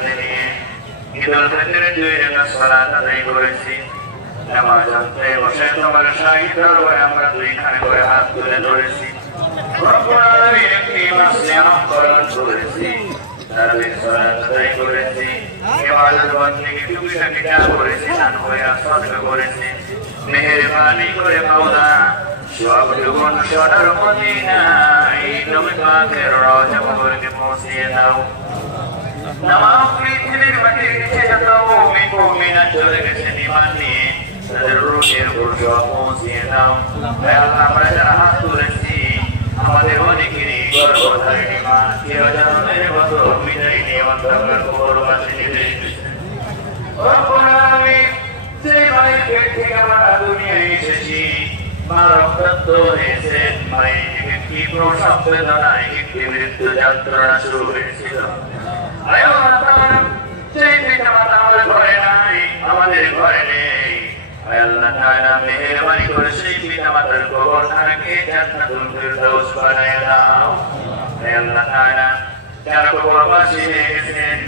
নিয়ে ঈদুল ফিতরের 2 রাকাত সালাত আদায় করেছি। নামাজ আনতে বসে তোমার শাহী দরবারে আমরা 2 খানে করে হাত তুলে ধরেছি। রব্বুল আলামিন একটি মাস নিয়ামতকরণ করেছি। তারাবির সালাত আদায় করেছি। ইবাদত বন্দেগী টুকিটাকি যা করেছি দান হয়ে সদকা করেছি। মেহেরবানি করে মাওলা সবটুকু সোনার মদিনায় নবী পাকের রওজা মুবারকে পৌঁছিয়ে দাও। নামাজ পৃথিবীর মাটির নিচে যত মুমিন মুমিনাত চলে গেছে ঈমান নিয়ে তাদের রূহের উপর পৌঁছিয়ে দাও। হে আল্লাহ, আমরা যারা হাত তুলেছি আমাদের অনেকেরই গর্ভধারিণী মা চিরজন্মের মতো বিদায় নিয়ে অন্ধকার কবরবাসী নিয়ে এসেছে। রব্বুল আলামিন, যে মায়ের পেট থেকে আমরা দুনিয়ায় এসেছি, মা রক্তাক্ত হয়েছেন, মায়ের একটি প্রসব বেদনায় একটি মৃত্যু যন্ত্রণা শুরু হয়েছিল। সেই পিতামাতা আমাদের ঘরে নাই, আমাদের ঘরে নেই। আল্লাহ তাআলা মেহেরবানি করে সেই পিতামাতার কবরখানাকে জান্নাতুল ফিরদাউস বানায় দাও। আল্লাহ তাআলা যারা কবরবাসী হয়ে গেছেন